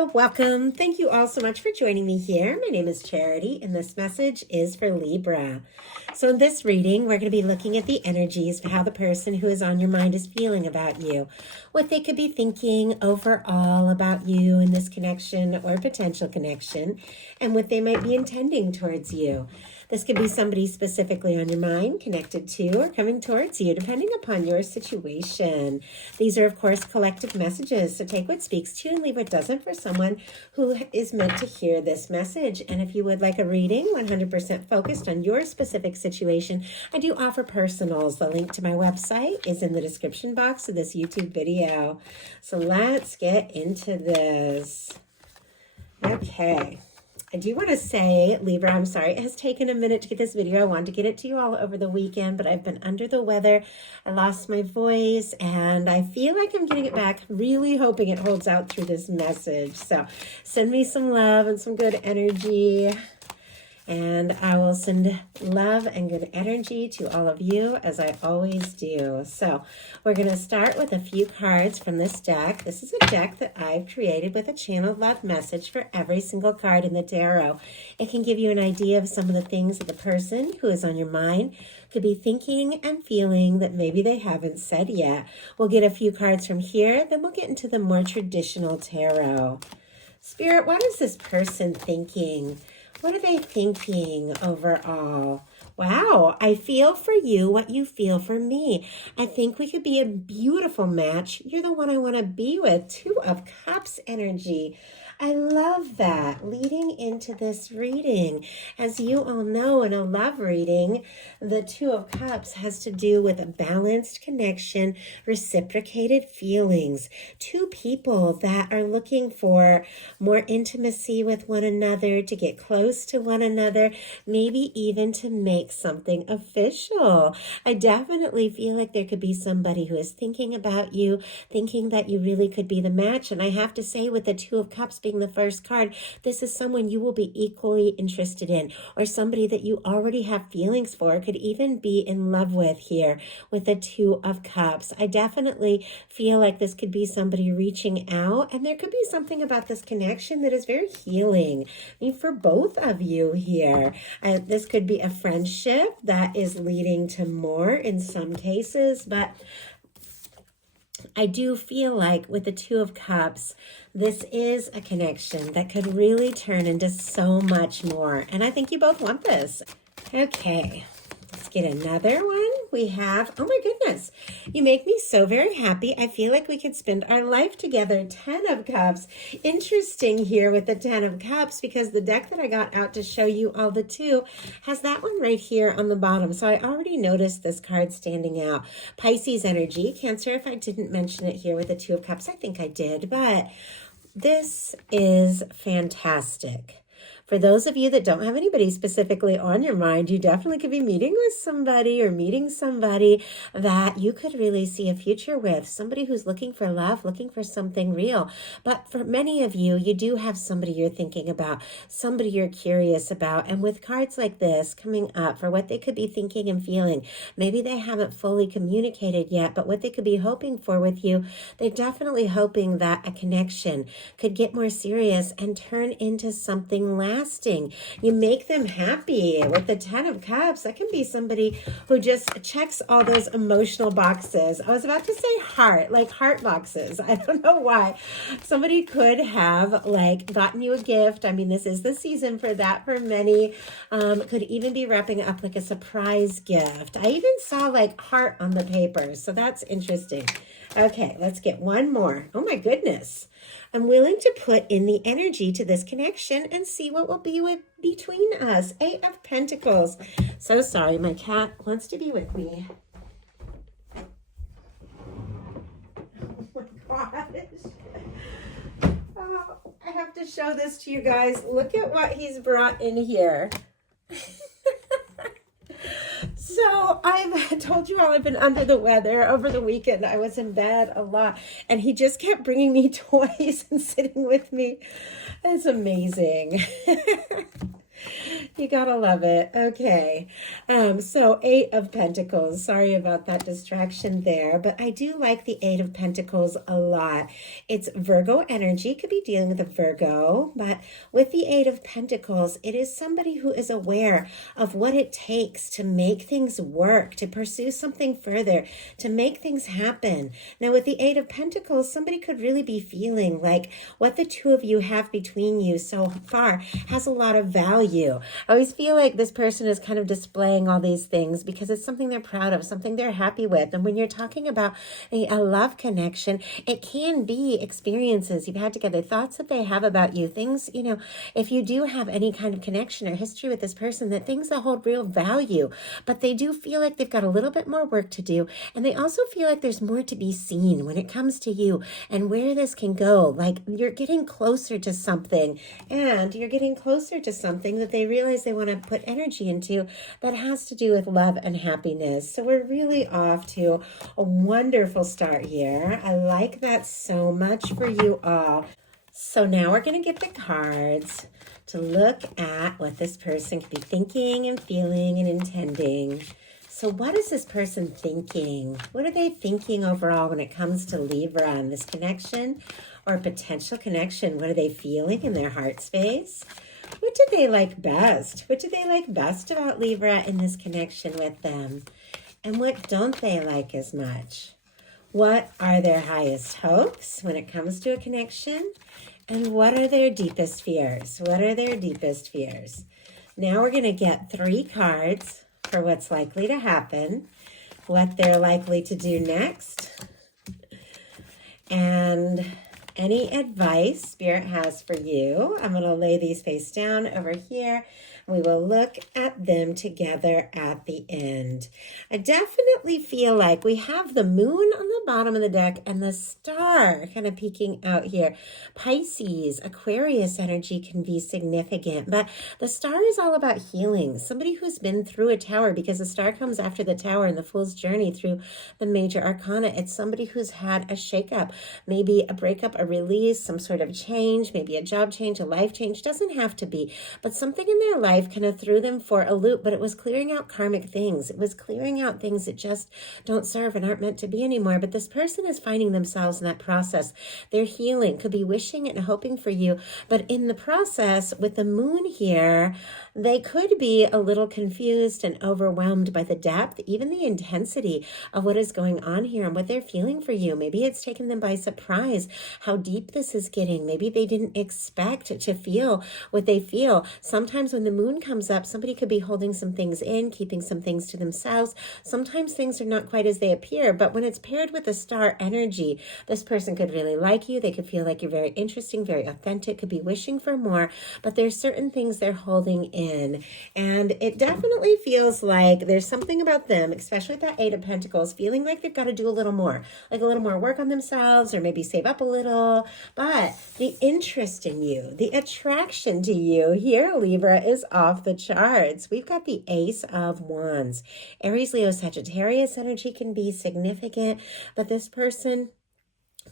Hello, welcome. Thank you all so much for joining me here. My name is Charity, and this message is for Libra. So in this reading, we're going to be looking at the energies for how the person who is on your mind is feeling about you, what they could be thinking overall about you in this connection or potential connection, and what they might be intending towards you. This could be somebody specifically on your mind, connected to, or coming towards you, depending upon your situation. These are, of course, collective messages, so take what speaks to you and leave what doesn't for someone who is meant to hear this message. And if you would like a reading 100% focused on your specific situation, I do offer personals. The link to my website is in the description box of this YouTube video. So let's get into this. Okay. I do want to say, Libra, I'm sorry, it has taken a minute to get this video. I wanted to get it to you all over the weekend, but I've been under the weather. I lost my voice, and I feel like I'm getting it back. Really hoping it holds out through this message. So send me some love and some good energy. And I will send love and good energy to all of you, as I always do. So we're going to start with a few cards from this deck. This is a deck that I've created with a channeled love message for every single card in the tarot. It can give you an idea of some of the things that the person who is on your mind could be thinking and feeling that maybe they haven't said yet. We'll get a few cards from here, then we'll get into the more traditional tarot. Spirit, what is this person thinking? What are they thinking overall? Wow, I feel for you what you feel for me. I think we could be a beautiful match. You're the one I want to be with. 2 of Cups energy. I love that. Leading into this reading, as you all know, in a love reading, the 2 of Cups has to do with a balanced connection, reciprocated feelings. 2 people that are looking for more intimacy with one another, to get close to one another, maybe even to make something official. I definitely feel like there could be somebody who is thinking about you, thinking that you really could be the match. And I have to say, with the 2 of Cups being the first card, this is someone you will be equally interested in, or somebody that you already have feelings for, could even be in love with here with the 2 of Cups. I definitely feel like this could be somebody reaching out, and there could be something about this connection that is very healing. I mean, for both of you here, this could be a friendship that is leading to more in some cases, but I do feel like with the 2 of Cups, this is a connection that could really turn into so much more. And I think you both want this. Okay, let's get another one. We have, oh my goodness, you make me so very happy. I feel like we could spend our life together. 10 of Cups. Interesting here with the 10 of Cups, because the deck that I got out to show you all the 2 has that one right here on the bottom. So I already noticed this card standing out. Pisces energy. Cancer, if I didn't mention it here with the 2 of Cups, I think I did, but this is fantastic. For those of you that don't have anybody specifically on your mind, you definitely could be meeting with somebody or meeting somebody that you could really see a future with, somebody who's looking for love, looking for something real. But for many of you, you do have somebody you're thinking about, somebody you're curious about. And with cards like this coming up for what they could be thinking and feeling, maybe they haven't fully communicated yet, but what they could be hoping for with you, they're definitely hoping that a connection could get more serious and turn into something lasting. You make them happy with the 10 of Cups. That can be somebody who just checks all those emotional boxes. I was about to say heart, like heart boxes. I don't know why. Somebody could have like gotten you a gift. I mean, this is the season for that for many. Could even be wrapping up like a surprise gift. I even saw like heart on the paper. So that's interesting. Okay, let's get one more. Oh my goodness. I'm willing to put in the energy to this connection and see what will be between us. 8 of Pentacles. So sorry, my cat wants to be with me. Oh my gosh. Oh, I have to show this to you guys. Look at what he's brought in here. So I've told you all I've been under the weather over the weekend. I was in bed a lot, and he just kept bringing me toys and sitting with me. It's amazing. You gotta love it. Okay. So Eight of Pentacles. Sorry about that distraction there, but I do like the Eight of Pentacles a lot. It's Virgo energy. Could be dealing with a Virgo, but with the Eight of Pentacles, it is somebody who is aware of what it takes to make things work, to pursue something further, to make things happen. Now, with the Eight of Pentacles, somebody could really be feeling like what the two of you have between you so far has a lot of value. I always feel like this person is kind of displaying all these things because it's something they're proud of, something they're happy with. And when you're talking about a love connection, it can be experiences you've had together, thoughts that they have about you, things, if you do have any kind of connection or history with this person, that things that hold real value, but they do feel like they've got a little bit more work to do. And they also feel like there's more to be seen when it comes to you and where this can go. Like you're getting closer to something, and you're getting closer to something that they realize they want to put energy into that has to do with love and happiness. So we're really off to a wonderful start here. I like that so much for you all. So now we're going to get the cards to look at what this person could be thinking and feeling and intending. So what is this person thinking? What are they thinking overall when it comes to Libra and this connection or potential connection? What are they feeling in their heart space? What do they like best? What do they like best about Libra in this connection with them? And what don't they like as much? What are their highest hopes when it comes to a connection? And what are their deepest fears? What are their deepest fears? Now we're going to get 3 cards for what's likely to happen, what they're likely to do next, and any advice Spirit has for you. I'm going to lay these face down over here. We will look at them together at the end. I definitely feel like we have the moon on the bottom of the deck and the star kind of peeking out here. Pisces, Aquarius energy can be significant, but the star is all about healing. Somebody who's been through a tower, because the star comes after the tower in the Fool's journey through the major arcana. It's somebody who's had a shakeup, maybe a breakup, a release, some sort of change, maybe a job change, a life change. Doesn't have to be, but something in their life kind of threw them for a loop, but it was clearing out karmic things. It was clearing out things that just don't serve and aren't meant to be anymore. But this person is finding themselves in that process. They're healing, could be wishing and hoping for you. But in the process, with the moon here, they could be a little confused and overwhelmed by the depth, even the intensity of what is going on here and what they're feeling for you. Maybe it's taken them by surprise how deep this is getting. Maybe they didn't expect to feel what they feel. Sometimes when the moon comes up, somebody could be holding some things in, keeping some things to themselves. Sometimes things are not quite as they appear, but when it's paired with the star energy, this person could really like you. They could feel like you're very interesting, very authentic, could be wishing for more, but there's certain things they're holding in. And it definitely feels like there's something about them, especially with that Eight of Pentacles, feeling like they've got to do a little more, like a little more work on themselves, or maybe save up a little. But the interest in you, the attraction to you here, Libra, is off the charts. We've got the Ace of Wands. Aries, Leo, Sagittarius energy can be significant, but this person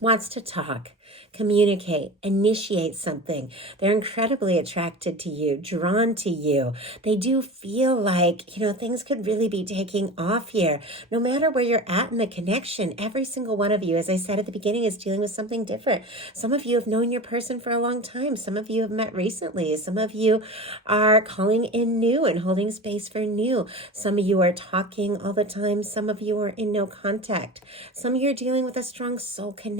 wants to talk, communicate, initiate something. They're incredibly attracted to you, drawn to you. They do feel like, things could really be taking off here. No matter where you're at in the connection, every single one of you, as I said at the beginning, is dealing with something different. Some of you have known your person for a long time. Some of you have met recently. Some of you are calling in new and holding space for new. Some of you are talking all the time. Some of you are in no contact. Some of you are dealing with a strong soul connection.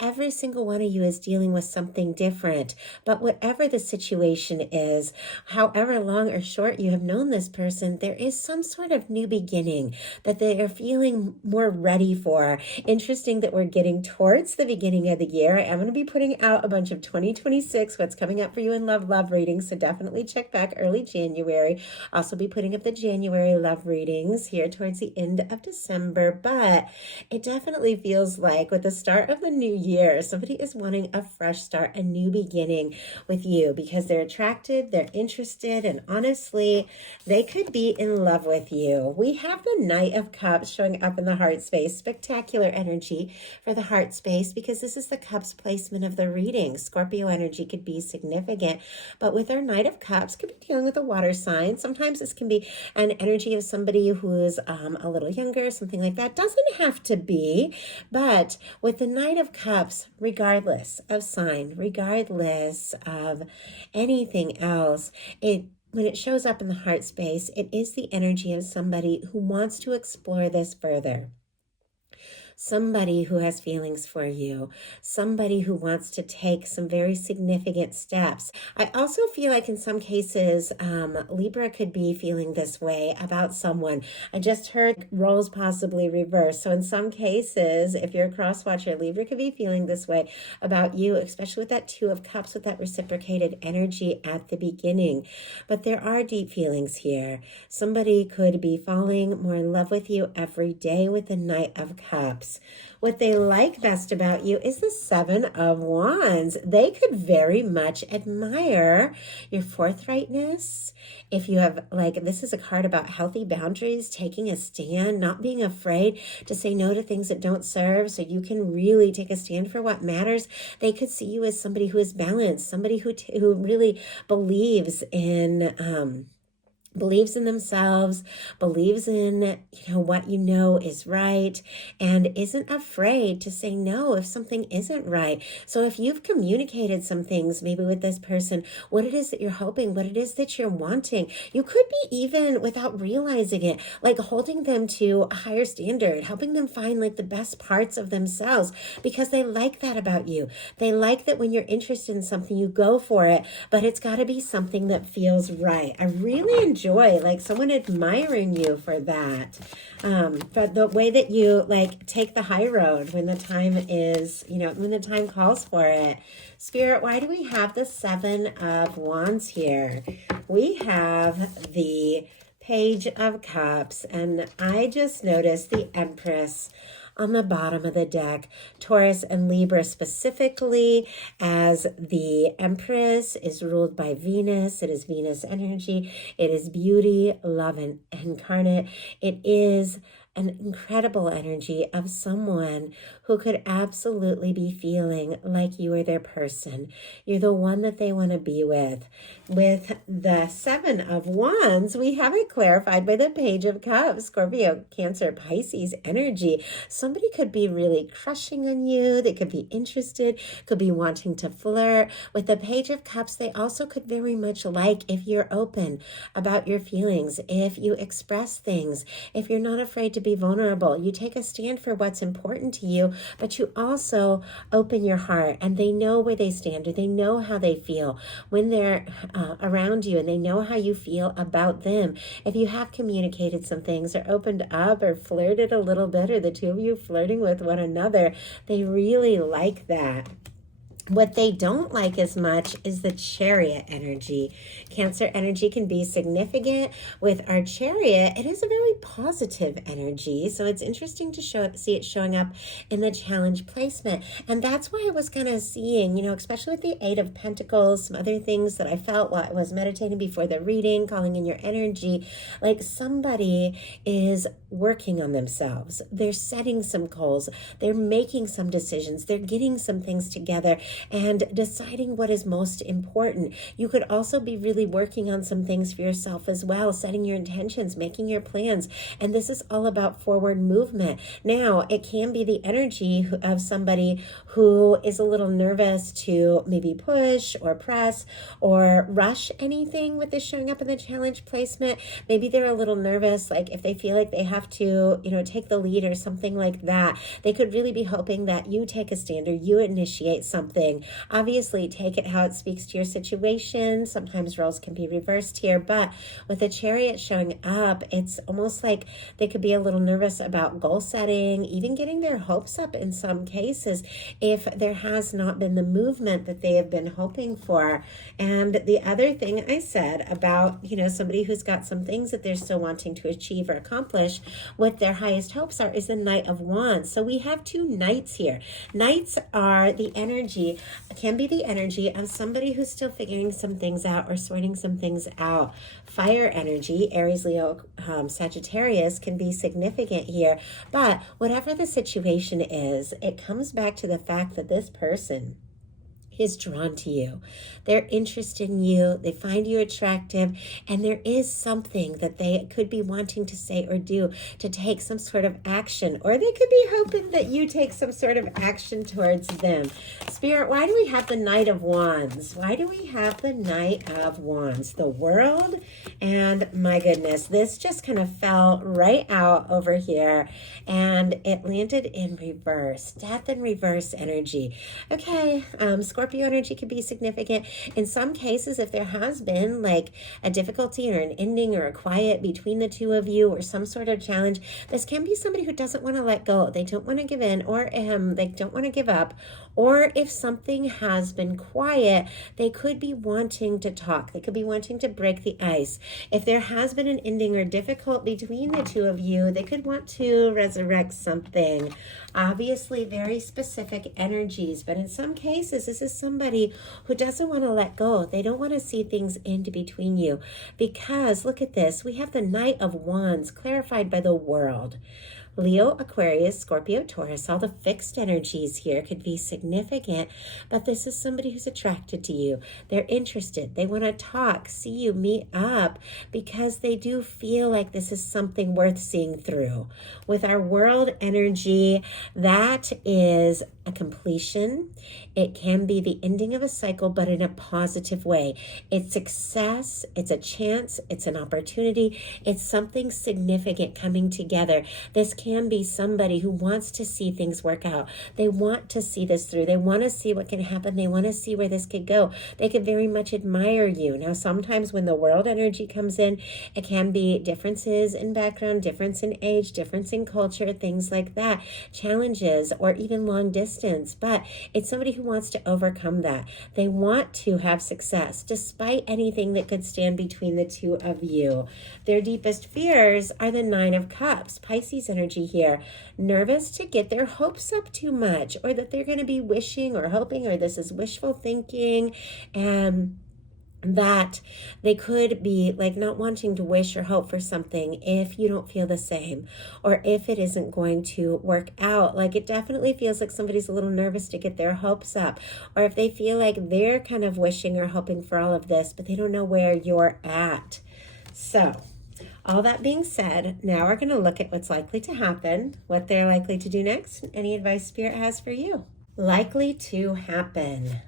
Every single one of you is dealing with something different. But whatever the situation is, however long or short you have known this person, there is some sort of new beginning that they are feeling more ready for. Interesting that we're getting towards the beginning of the year. I'm going to be putting out a bunch of 2026, what's coming up for you in love readings. So definitely check back early January. Also be putting up the January love readings here towards the end of December. But it definitely feels like with the start of the new year, Somebody is wanting a fresh start, a new beginning with you because they're attracted, they're interested, and honestly, they could be in love with you. We have the Knight of Cups showing up in the heart space. Spectacular energy for the heart space because this is the Cups placement of the reading. Scorpio energy could be significant, but with our Knight of Cups, could be dealing with a water sign. Sometimes this can be an energy of somebody who is a little younger, something like that. Doesn't have to be, but with the Knight of Cups, regardless of sign, regardless of anything else, when it shows up in the heart space, it is the energy of somebody who wants to explore this further. Somebody who has feelings for you, somebody who wants to take some very significant steps. I also feel like in some cases, Libra could be feeling this way about someone. I just heard roles possibly reversed. So in some cases, if you're a cross watcher, Libra could be feeling this way about you, especially with that Two of Cups, with that reciprocated energy at the beginning. But there are deep feelings here. Somebody could be falling more in love with you every day with the Knight of Cups. What they like best about you is the Seven of Wands. They could very much admire your forthrightness. If you have, this is a card about healthy boundaries, taking a stand, not being afraid to say no to things that don't serve, so you can really take a stand for what matters. They could see you as somebody who is balanced, somebody who really believes in themselves, believes in, what is right, and isn't afraid to say no if something isn't right. So if you've communicated some things, maybe with this person, what it is that you're hoping, what it is that you're wanting, you could be even without realizing it, holding them to a higher standard, helping them find the best parts of themselves because they like that about you. They like that when you're interested in something, you go for it, but it's got to be something that feels right. I really enjoy someone admiring you for that, for the way that you take the high road when the time is, when the time calls for it. Spirit, why do we have the Seven of Wands here? We have the Page of Cups, and I just noticed the Empress on the bottom of the deck. Taurus and Libra specifically, as the Empress is ruled by Venus. It is Venus energy. It is beauty, love, and incarnate. It is an incredible energy of someone who could absolutely be feeling like you are their person. You're the one that they want to be with. With the Seven of Wands, we have it clarified by the Page of Cups, Scorpio, Cancer, Pisces energy. Somebody could be really crushing on you. They could be interested, could be wanting to flirt. With the Page of Cups, they also could very much like if you're open about your feelings, if you express things, if you're not afraid to be vulnerable, you take a stand for what's important to you, but you also open your heart, and they know where they stand, or they know how they feel when they're around you, and they know how you feel about them. If you have communicated some things or opened up or flirted a little bit, or the two of you flirting with one another, they really like that. What they don't like as much is the Chariot energy. Cancer energy can be significant. With our Chariot, it is a very positive energy. So it's interesting to see it showing up in the challenge placement. And that's why I was kind of seeing, especially with the Eight of Pentacles, some other things that I felt while I was meditating before the reading, calling in your energy, somebody is working on themselves. They're setting some goals. They're making some decisions. They're getting some things together and deciding what is most important. You could also be really working on some things for yourself as well, setting your intentions, making your plans. And this is all about forward movement. Now, it can be the energy of somebody who is a little nervous to maybe push or press or rush anything with this showing up in the challenge placement. Maybe they're a little nervous, if they feel like they have to, take the lead or something like that. They could really be hoping that you take a stand or you initiate something. something. Obviously, take it how it speaks to your situation. Sometimes roles can be reversed here, but with the Chariot showing up, it's almost like they could be a little nervous about goal setting, even getting their hopes up in some cases if there has not been the movement that they have been hoping for. And the other thing I said about, somebody who's got some things that they're still wanting to achieve or accomplish, what their highest hopes are is the Knight of Wands. So we have two knights here. Knights are the energy, can be the energy of somebody who's still figuring some things out or sorting some things out. Fire energy, Aries, Leo, Sagittarius, can be significant here. But whatever the situation is, it comes back to the fact that this person is drawn to you. They're interested in you. They find you attractive. And there is something that they could be wanting to say or do to take some sort of action. Or they could be hoping that you take some sort of action towards them. Spirit, why do we have the Knight of Wands? Why do we have the Knight of Wands? The World. And my goodness, this just kind of fell right out over here. And it landed in reverse. Death in reverse energy. Okay, Scorpio energy could be significant. In some cases, if there has been like a difficulty or an ending or a quiet between the two of you or some sort of challenge, this can be somebody who doesn't want to let go. They don't want to give in, or they don't want to give up. Or if something has been quiet, they could be wanting to talk. They could be wanting to break the ice. If there has been an ending or difficult between the two of you, they could want to resurrect something. Obviously, very specific energies, but in some cases, this is somebody who doesn't want to let go. They don't want to see things end between you, because look at this. We have the Knight of Wands clarified by the World. Leo, Aquarius, Scorpio, Taurus, all the fixed energies here could be significant, but this is somebody who's attracted to you. They're interested. They want to talk, see you, meet up, because they do feel like this is something worth seeing through. With our World energy, that is a completion. It can be the ending of a cycle, but in a positive way. It's success, it's a chance, it's an opportunity, it's something significant coming together. This can be somebody who wants to see things work out. They want to see this through. They want to see what can happen. They want to see where this could go. They could very much admire you. Now, sometimes when the World energy comes in, it can be differences in background, difference in age, difference in culture, things like that, challenges, or even long distance. But it's somebody who wants to overcome that. They want to have success despite anything that could stand between the two of you. Their deepest fears are the Nine of Cups, Pisces energy here, nervous to get their hopes up too much, or that they're going to be wishing or hoping, or this is wishful thinking, and that they could be like not wanting to wish or hope for something if you don't feel the same, or if it isn't going to work out. Like, it definitely feels like somebody's a little nervous to get their hopes up, or if they feel like they're kind of wishing or hoping for all of this, but they don't know where you're at. So all that being said, now we're going to look at what's likely to happen, what they're likely to do next, any advice Spirit has for you. Likely to happen.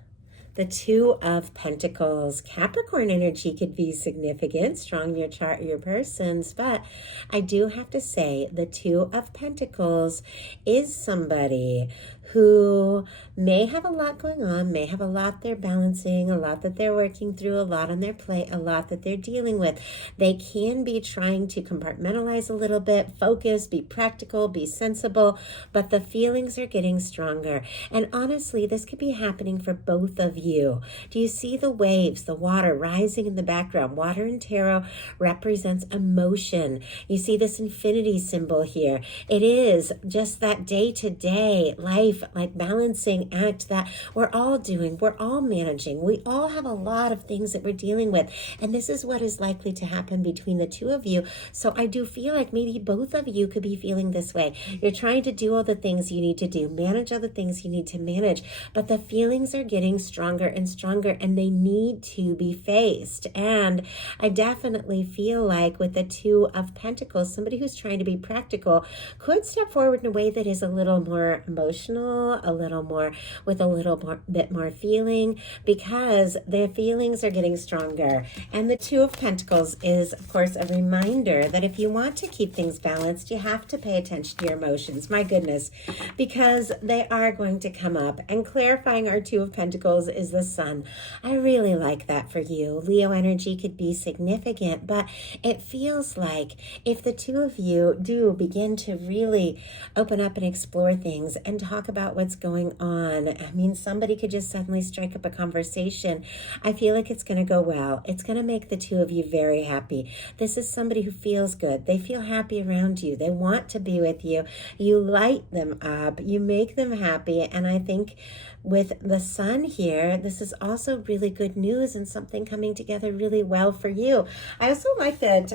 The Two of Pentacles. Capricorn energy could be significant, strong in your chart or your person's, but I do have to say the Two of Pentacles is somebody who may have a lot going on, may have a lot they're balancing, a lot that they're working through, a lot on their plate, a lot that they're dealing with. They can be trying to compartmentalize a little bit, focus, be practical, be sensible, but the feelings are getting stronger. And honestly, this could be happening for both of you. Do you see the waves, the water rising in the background? Water in tarot represents emotion. You see this infinity symbol here. It is just that day-to-day life, like balancing act that we're all doing, we're all managing. We all have a lot of things that we're dealing with. And this is what is likely to happen between the two of you. So I do feel like maybe both of you could be feeling this way. You're trying to do all the things you need to do, manage all the things you need to manage, but the feelings are getting stronger and stronger, and they need to be faced. And I definitely feel like with the Two of Pentacles, somebody who's trying to be practical could step forward in a way that is a little more emotional, emotional, a little more, with a little bit more feeling, because their feelings are getting stronger. And the Two of Pentacles is, of course, a reminder that if you want to keep things balanced, you have to pay attention to your emotions. My goodness, because they are going to come up. And clarifying our Two of Pentacles is the Sun. I really like that for you. Leo energy could be significant, but it feels like if the two of you do begin to really open up and explore things and talk about what's going on, I mean, somebody could just suddenly strike up a conversation. I feel like it's going to go well. It's going to make the two of you very happy. This is somebody who feels good. They feel happy around you. They want to be with you. You light them up. You make them happy. And I think with the Sun here, this is also really good news and something coming together really well for you. I also like that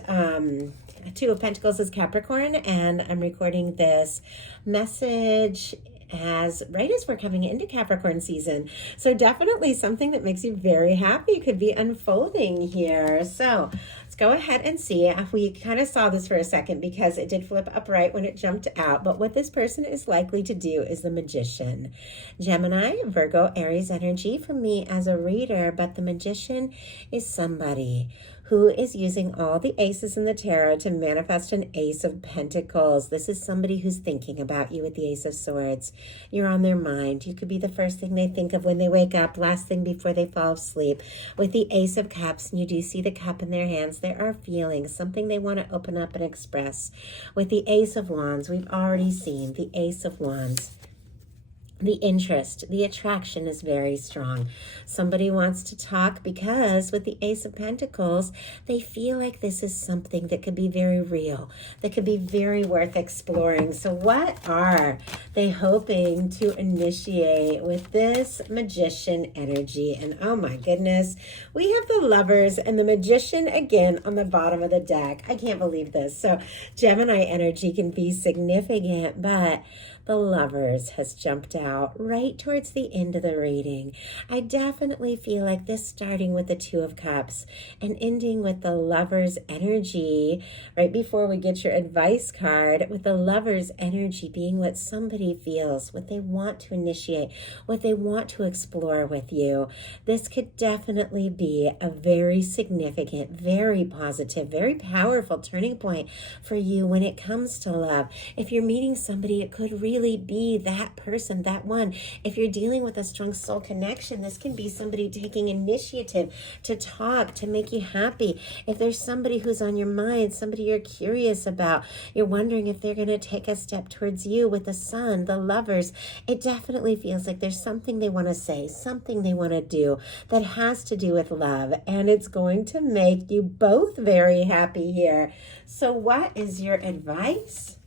Two of Pentacles is Capricorn, and I'm recording this message right as we're coming into Capricorn season. So definitely something that makes you very happy could be unfolding here. So let's go ahead and see. We kind of saw this for a second because it did flip upright when it jumped out. But what this person is likely to do is the Magician. Gemini, Virgo, Aries energy for me as a reader. But the Magician is somebody who is using all the aces in the tarot to manifest an Ace of Pentacles. This is somebody who's thinking about you with the Ace of Swords. You're on their mind. You could be the first thing they think of when they wake up, last thing before they fall asleep. With the Ace of Cups, and you do see the cup in their hands, there are feelings, something they want to open up and express. With the Ace of Wands, we've already seen the Ace of Wands. The interest, the attraction is very strong. Somebody wants to talk because with the Ace of Pentacles, they feel like this is something that could be very real, that could be very worth exploring. So what are they hoping to initiate with this Magician energy? And oh my goodness, we have the Lovers and the Magician again on the bottom of the deck. I can't believe this. So Gemini energy can be significant, but the Lovers has jumped out right towards the end of the reading. I definitely feel like this starting with the Two of Cups and ending with the Lovers energy right before we get your advice card, with the Lovers energy being what somebody feels, what they want to initiate, what they want to explore with you. This could definitely be a very significant, very positive, very powerful turning point for you when it comes to love. If you're meeting somebody, it could really be that person, that one. If you're dealing with a strong soul connection, this can be somebody taking initiative to talk, to make you happy. If there's somebody who's on your mind, somebody you're curious about, you're wondering if they're going to take a step towards you with the Sun, the Lovers, it definitely feels like there's something they want to say, something they want to do that has to do with love, and it's going to make you both very happy here. So what is your advice?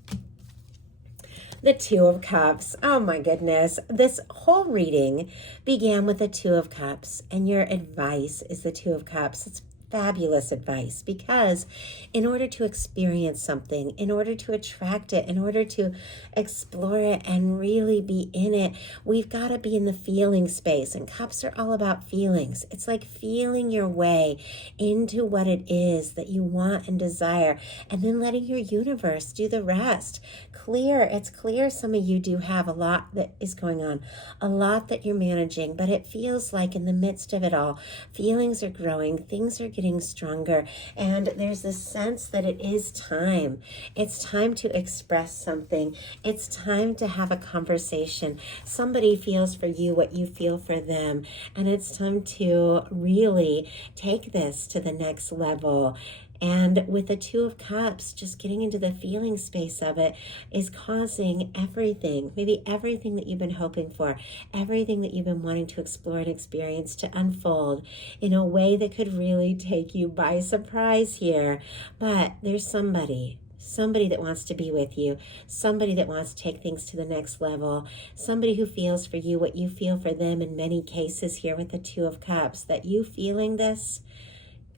The Two of Cups. Oh my goodness. This whole reading began with the Two of Cups, and your advice is the Two of Cups. It's fabulous advice, because in order to experience something, in order to attract it, in order to explore it and really be in it, we've got to be in the feeling space. And cups are all about feelings. It's like feeling your way into what it is that you want and desire, and then letting your universe do the rest. It's clear some of you do have a lot that is going on, a lot that you're managing, but it feels like in the midst of it all, feelings are growing, things are getting stronger, and there's this sense that it is time. It's time to express something. It's time to have a conversation. Somebody feels for you what you feel for them, and it's time to really take this to the next level. And with the Two of Cups, just getting into the feeling space of it is causing everything, maybe everything that you've been hoping for, everything that you've been wanting to explore and experience to unfold in a way that could really take you by surprise here. But there's somebody that wants to be with you, somebody that wants to take things to the next level, somebody who feels for you what you feel for them in many cases here with the Two of Cups, that you feeling this,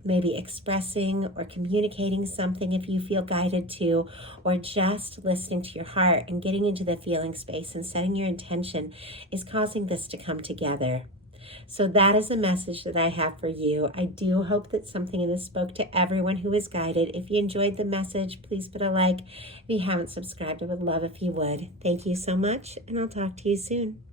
maybe expressing or communicating something if you feel guided to, or just listening to your heart and getting into the feeling space and setting your intention is causing this to come together. So that is a message that I have for you. I do hope that something in this spoke to everyone who is guided. If you enjoyed the message, please put a like. If you haven't subscribed, I would love if you would. Thank you so much, and I'll talk to you soon.